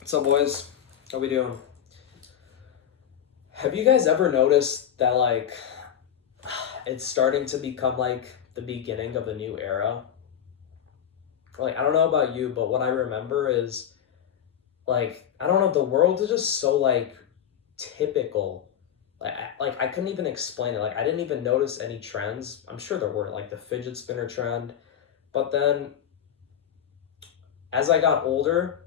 What's up, boys? How we doing? Have you guys ever noticed that it's starting to become like the beginning of a new era? Like I don't know about you, but what I remember is I don't know, the world is just so typical. I couldn't even explain it. Like I didn't even notice any trends. I'm sure there were like the fidget spinner trend, but then as I got older,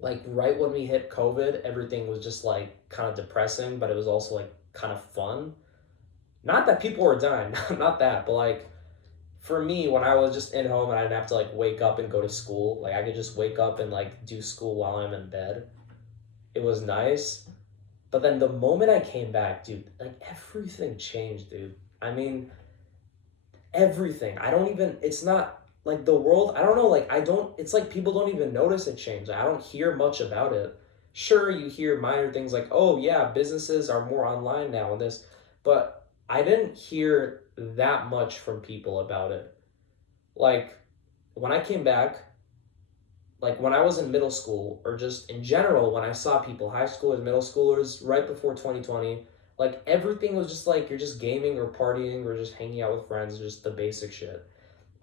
like right when we hit COVID, everything was just like kind of depressing, but it was also like kind of fun. Not that people were dying, not that, but like for me, when I was just in home and I didn't have to like wake up and go to school, like I could just wake up and like do school while I'm in bed. It was nice. But then the moment I came back, dude, like everything changed, dude. I mean, everything. I don't even, it's not like the world, I don't know, like I don't, it's like people don't even notice it changed. Like, I don't hear much about it. Sure, you hear minor things like, oh yeah, businesses are more online now and this, but I didn't hear that much from people about it. Like when I came back, like when I was in middle school or just in general, when I saw people, high schoolers, middle schoolers, right before 2020, like everything was just like you're just gaming or partying or just hanging out with friends, just the basic shit.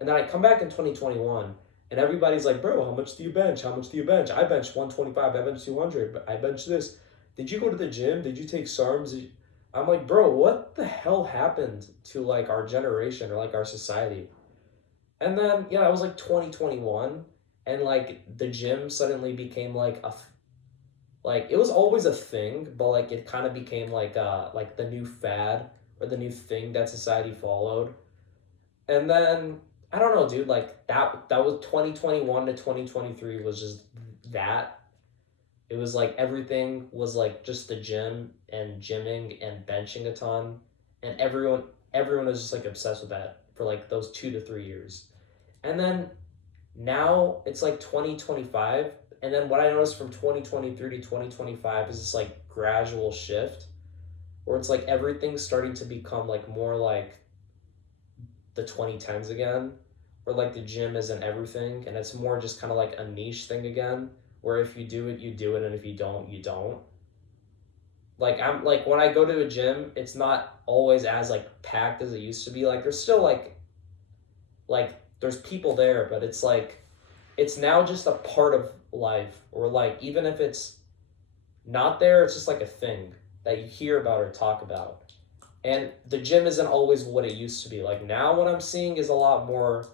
And then I come back in 2021 and everybody's like, bro, how much do you bench? How much do you bench? I bench 125, I bench 200, but I bench this. Did you go to the gym? Did you take SARMs? I'm like, bro, what the hell happened to like our generation or like our society? And then, yeah, it was like 2021 and like the gym suddenly became like it was always a thing, but like it kind of became like the new fad or the new thing that society followed. And then I don't know, dude, like that was 2021 to 2023 was just that. It was like everything was like just the gym and gymming and benching a ton and everyone was just like obsessed with that for like those 2 to 3 years. And then now it's like 2025 and then what I noticed from 2023 to 2025 is this like gradual shift where it's like everything's starting to become like more like the 2010s again, where like the gym isn't everything and it's more just kind of like a niche thing again, where if you do it, you do it, and if you don't, you don't. Like I'm like when I go to a gym, it's not always as like packed as it used to be. Like there's still like there's people there, but it's like it's now just a part of life, or like even if it's not there, it's just like a thing that you hear about or talk about. And the gym isn't always what it used to be. Like now, what I'm seeing is a lot more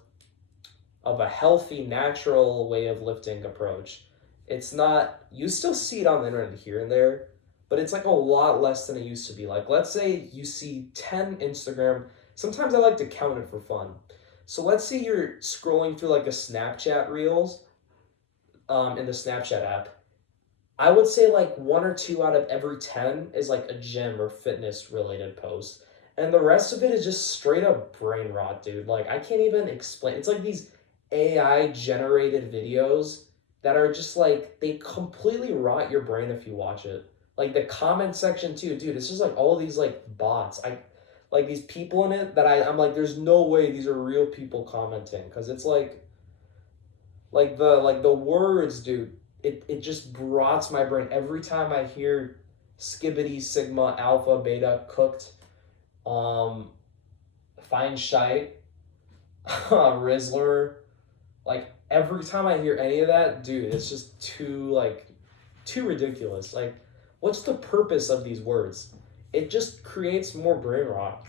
of a healthy, natural way of lifting approach. It's not, you still see it on the internet here and there, but it's like a lot less than it used to be. Like, let's say you see 10 Instagram, sometimes I like to count it for fun. So let's say you're scrolling through like a Snapchat Reels in the Snapchat app. I would say like one or two out of every 10 is like a gym or fitness related post. And the rest of it is just straight up brain rot, dude. Like, I can't even explain. It's like these AI generated videos that are just like, they completely rot your brain if you watch it. Like, the comment section, too, dude, it's just like all these like bots. Like these people in it that I'm like, there's no way these are real people commenting. Cause it's like the words, dude, it just rots my brain every time I hear skibbity sigma alpha beta cooked um fine shite Rizzler. Like every time I hear any of that, dude, it's just too ridiculous. Like what's the purpose of these words? It just creates more brain rot.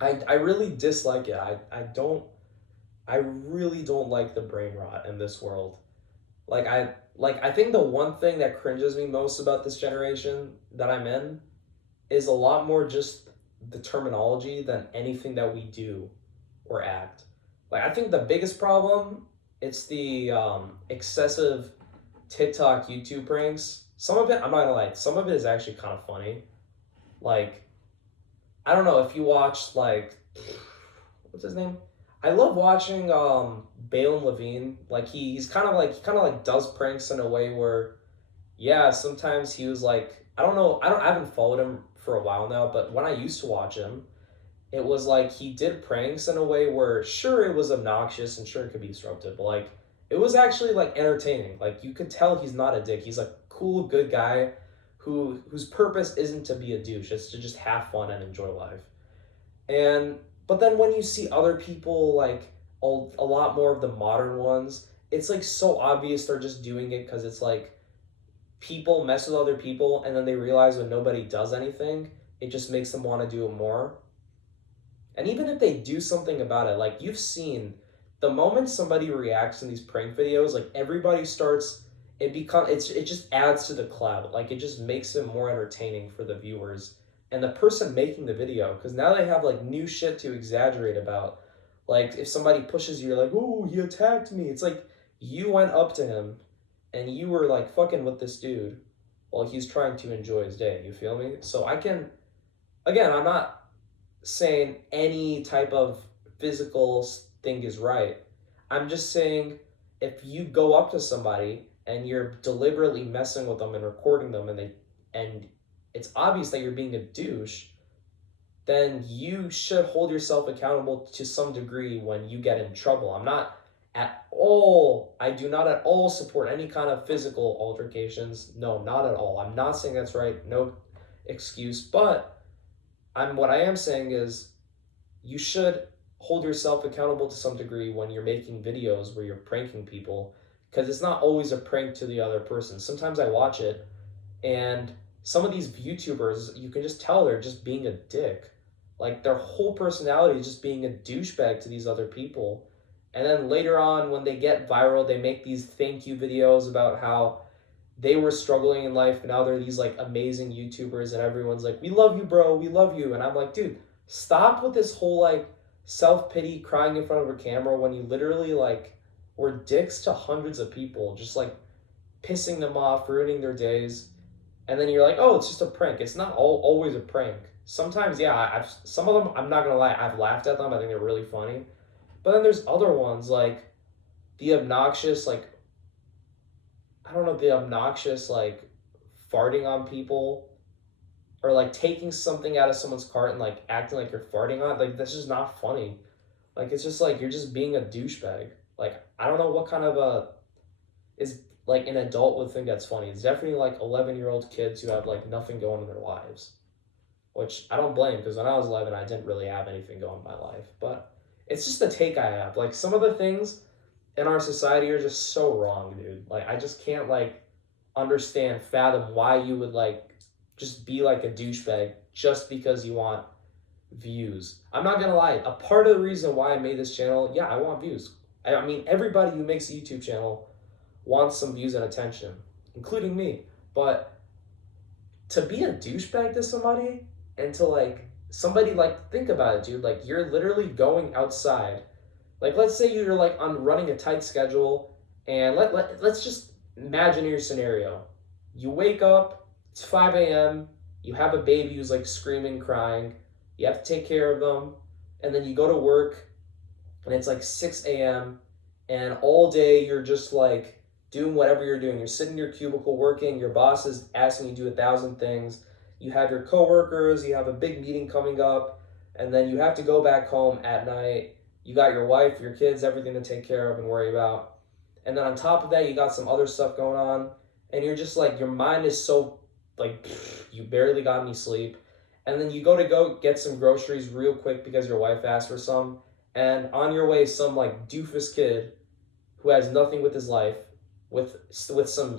I really dislike it. I really don't like the brain rot in this world. I think the one thing that cringes me most about this generation that I'm in is a lot more just the terminology than anything that we do or act. Like I think the biggest problem it's the excessive TikTok YouTube pranks. Some of it I'm not gonna lie, some of it is actually kind of funny. Like I don't know if you watched like what's his name? I love watching Balaam Levine. Like he kind of like does pranks in a way where yeah, sometimes he was like I don't know, I haven't followed him for a while now, but when I used to watch him, it was like he did pranks in a way where sure it was obnoxious and sure it could be disruptive, but like it was actually like entertaining. Like you could tell he's not a dick. He's a cool, good guy whose purpose isn't to be a douche. It's to just have fun and enjoy life. And but then when you see other people like a lot more of the modern ones, it's like so obvious they're just doing it because it's like people mess with other people and then they realize when nobody does anything, it just makes them want to do it more. And even if they do something about it, like you've seen, the moment somebody reacts in these prank videos, like everybody starts, it just adds to the clout. Like it just makes it more entertaining for the viewers and the person making the video, because now they have like new shit to exaggerate about. Like if somebody pushes you, you're like, "Oh, he attacked me." It's like you went up to him and you were like fucking with this dude while he's trying to enjoy his day. You feel me? So I can, again, I'm not saying any type of physical thing is right. I'm just saying if you go up to somebody and you're deliberately messing with them and recording them and it's obvious that you're being a douche, then you should hold yourself accountable to some degree when you get in trouble. I do not at all support any kind of physical altercations. No, not at all. I'm not saying that's right. No excuse. But what I am saying is you should hold yourself accountable to some degree when you're making videos where you're pranking people, because it's not always a prank to the other person. Sometimes I watch it and some of these YouTubers, you can just tell they're just being a dick. Like their whole personality is just being a douchebag to these other people. And then later on, when they get viral, they make these thank you videos about how they were struggling in life. And now they're these like amazing YouTubers, and everyone's like, "We love you, bro. We love you." And I'm like, dude, stop with this whole like self-pity crying in front of a camera when you literally like were dicks to hundreds of people, just like pissing them off, ruining their days. And then you're like, "Oh, it's just a prank." It's not always a prank. Sometimes, yeah, some of them, I'm not gonna lie, I've laughed at them. I think they're really funny. But then there's other ones like the obnoxious, like, I don't know, the obnoxious, like, farting on people, or like taking something out of someone's cart and like acting like you're farting on it. Like, that's just not funny. Like, it's just like you're just being a douchebag. Like, I don't know what kind of is like an adult would think that's funny. It's definitely like 11-year-old kids who have like nothing going in their lives, which I don't blame, because when I was 11, I didn't really have anything going in my life. But it's just the take I have. Like, some of the things in our society are just so wrong, dude. Like, I just can't like fathom why you would like just be like a douchebag just because you want views. I'm not gonna lie, a part of the reason why I made this channel, yeah, I want views. I mean, everybody who makes a YouTube channel wants some views and attention, including me. But to be a douchebag to somebody, and to like somebody, like, think about it, dude. Like, you're literally going outside. Like, let's say you're like on running a tight schedule, and let's just imagine your scenario. You wake up, it's 5 a.m., you have a baby who's like screaming, crying, you have to take care of them, and then you go to work, and it's like 6 a.m., and all day you're just like doing whatever you're doing. You're sitting in your cubicle working, your boss is asking you to do 1,000 things, you have your coworkers, you have a big meeting coming up, and then you have to go back home at night. You got your wife, your kids, everything to take care of and worry about. And then on top of that, you got some other stuff going on, and you're just like, your mind is so like, you barely got any sleep. And then you go get some groceries real quick because your wife asked for some, and on your way, some like doofus kid who has nothing with his life, with some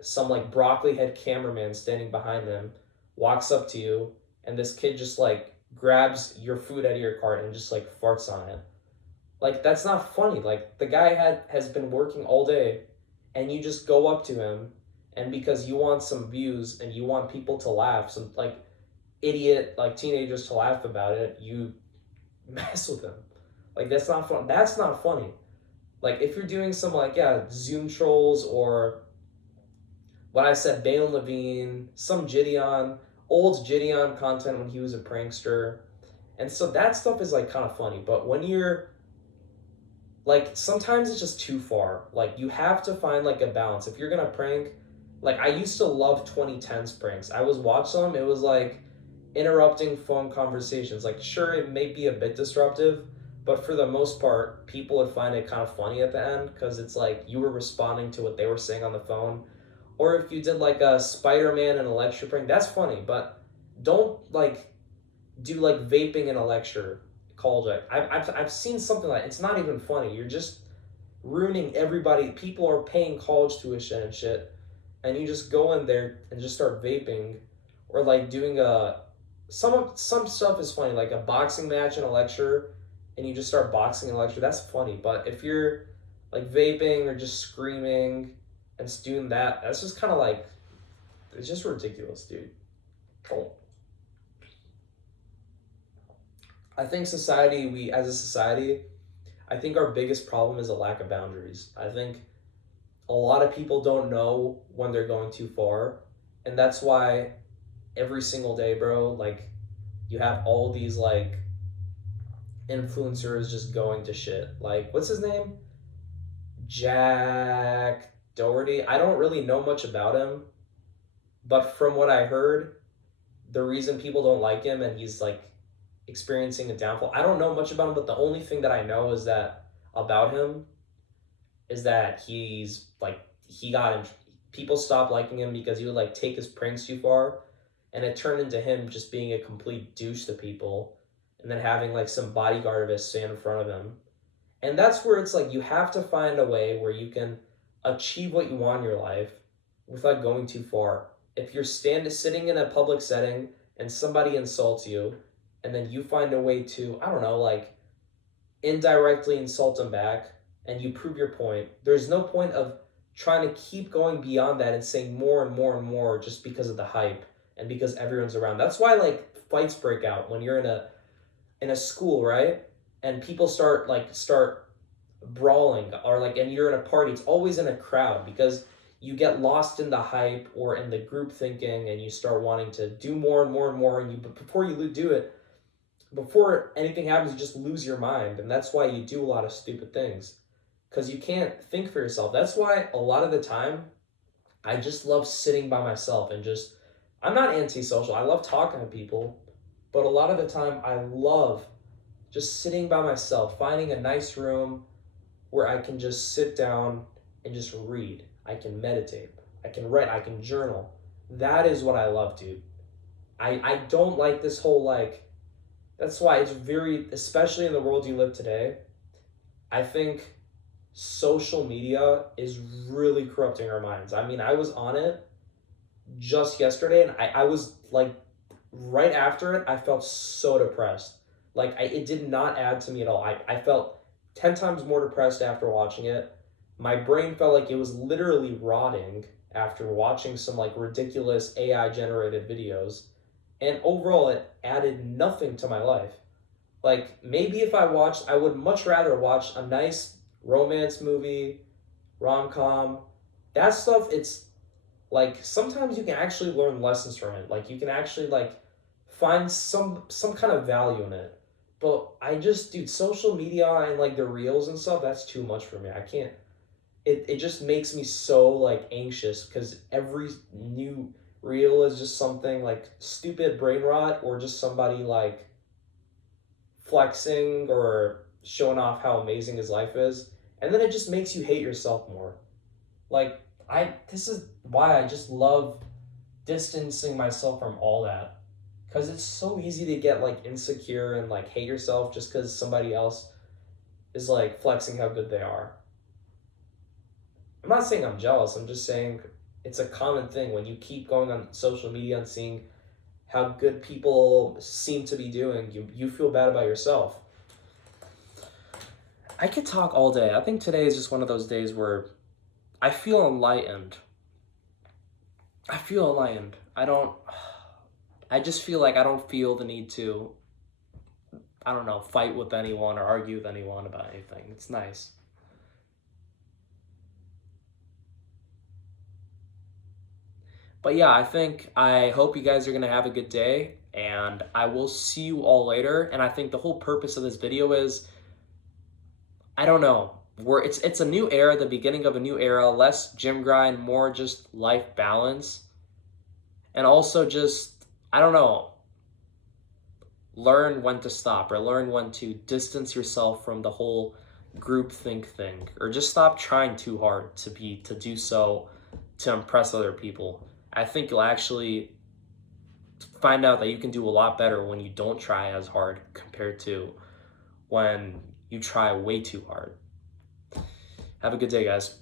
some like broccoli head cameraman standing behind them, walks up to you, and this kid just like grabs your food out of your cart and just like farts on it. Like, that's not funny. Like, the guy has been working all day, and you just go up to him, and because you want some views and you want people to laugh, some like idiot like teenagers to laugh about it, you mess with him. Like, that's not fun. That's not funny. Like, if you're doing some like, yeah, Zoom trolls, or what I said, Bale Levine, some Gideon, old Gideon content when he was a prankster. And so that stuff is like kind of funny. But when you're like, sometimes it's just too far. Like, you have to find like a balance. If you're gonna prank, like, I used to love 2010s pranks. I was watching them, it was like interrupting phone conversations. Like, sure, it may be a bit disruptive, But for the most part, people would find it kind of funny at the end because it's like you were responding to what they were saying on the phone. Or if you did like a Spider-Man in a lecture prank, that's funny, but don't like do like vaping in a lecture college. I've seen something like it's not even funny. You're just ruining everybody. People are paying college tuition and shit, and you just go in there and just start vaping, or like doing a some stuff is funny, like a boxing match in a lecture, and you just start boxing in a lecture. That's funny, but if you're like vaping or just screaming and just doing that, that's just kind of like it's just ridiculous, dude. Don't. I think society, we as a society, I think our biggest problem is a lack of boundaries. I think a lot of people don't know when they're going too far, and that's why every single day, bro, like you have all these like influencers just going to shit. Like, what's his name? Jack Doherty. I don't really know much about him, but from what I heard, the reason people don't like him and he's like experiencing a downfall. I don't know much about him, but the only thing that I know is that about him is that he's like he got in, people stopped liking him because he would like take his pranks too far, and it turned into him just being a complete douche to people, and then having like some bodyguard of his stand in front of him. And that's where it's like you have to find a way where you can achieve what you want in your life without going too far. If you're sitting in a public setting and somebody insults you, and then you find a way to, I don't know, like indirectly insult them back, and you prove your point, there's no point of trying to keep going beyond that and saying more and more and more just because of the hype and because everyone's around. That's why like fights break out when you're in a school, right? And people start brawling, or like, and you're in a party. It's always in a crowd because you get lost in the hype or in the group thinking, and you start wanting to do more and more and more. And but before you do it, before anything happens, you just lose your mind, and that's why you do a lot of stupid things because you can't think for yourself. That's why a lot of the time, I just love sitting by myself and just. I'm not antisocial. I love talking to people, but a lot of the time, I love just sitting by myself, finding a nice room where I can just sit down and just read. I can meditate. I can write. I can journal. That is what I love, dude. I don't like this whole like, that's why it's very, especially in the world you live today, I think social media is really corrupting our minds. I mean, I was on it just yesterday, and I was like, right after it, I felt so depressed. Like, it did not add to me at all. I felt 10 times more depressed after watching it. My brain felt like it was literally rotting after watching some like ridiculous AI generated videos. And overall, it added nothing to my life. Like, maybe if I would much rather watch a nice romance movie, rom-com. That stuff, it's like sometimes you can actually learn lessons from it. Like, you can actually like find some kind of value in it. But I just, dude, social media and like the reels and stuff, that's too much for me. I can't. It just makes me so like anxious because every new reel is just something like stupid brain rot, or just somebody like flexing or showing off how amazing his life is. And then it just makes you hate yourself more. Like, this is why I just love distancing myself from all that. Because it's so easy to get like insecure and like hate yourself just because somebody else is like flexing how good they are. I'm not saying I'm jealous, I'm just saying it's a common thing when you keep going on social media and seeing how good people seem to be doing, you feel bad about yourself. I could talk all day. I think today is just one of those days where I feel enlightened. I just feel like I don't feel the need to, I don't know, fight with anyone or argue with anyone about anything. It's nice. But yeah, I hope you guys are going to have a good day, and I will see you all later. And I think the whole purpose of this video is, I don't know, it's a new era, the beginning of a new era, less gym grind, more just life balance. And also just, I don't know, learn when to stop, or learn when to distance yourself from the whole groupthink thing, or just stop trying too hard to do so to impress other people. I think you'll actually find out that you can do a lot better when you don't try as hard compared to when you try way too hard. Have a good day, guys.